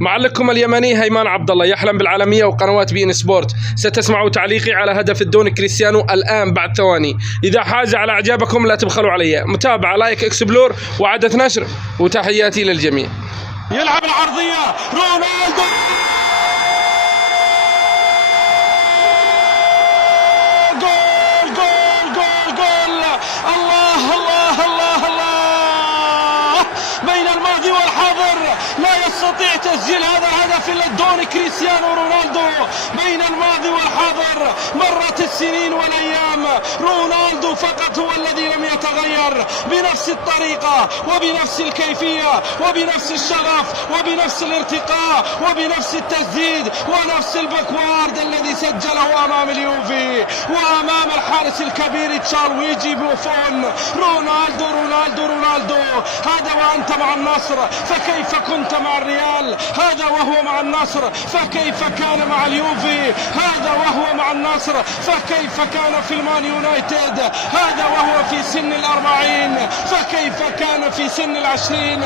معلقكم اليمني هيمان عبد الله يحلم بالعالمية وقنوات بي إن سبورت. ستسمعوا تعليقي على هدف الدون كريستيانو الآن بعد ثواني. إذا حاز على إعجابكم لا تبخلوا علي. متابعة، لايك، اكسبلور، وعدة نشر، وتحياتي للجميع. يلعب العرضية رونالدو، جول جول جول جول. الله الله الله الله، بين الماضي والحاضر لا يستطيع تسجيل هذا الهدف الا الدون كريستيانو رونالدو. بين الماضي والحاضر مرت السنين والايام، رونالدو فقط هو الذي لم يتغير، بنفس الطريقة وبنفس الكيفية وبنفس الشغف وبنفس الارتقاء وبنفس التسديد ونفس الباكوارد الذي سجله امام اليوفي وامام الحارس الكبير تشارلويجي بوفون. رونالدو رونالدو رونالدو، هذا وانت مع النصر فكيف كنت مع الريال، هذا وهو مع النصر فكيف كان مع اليوفي، هذا وهو مع النصر فكيف كان في المان يونايتد، هذا وهو في سن 40 فكيف كان في سن 20.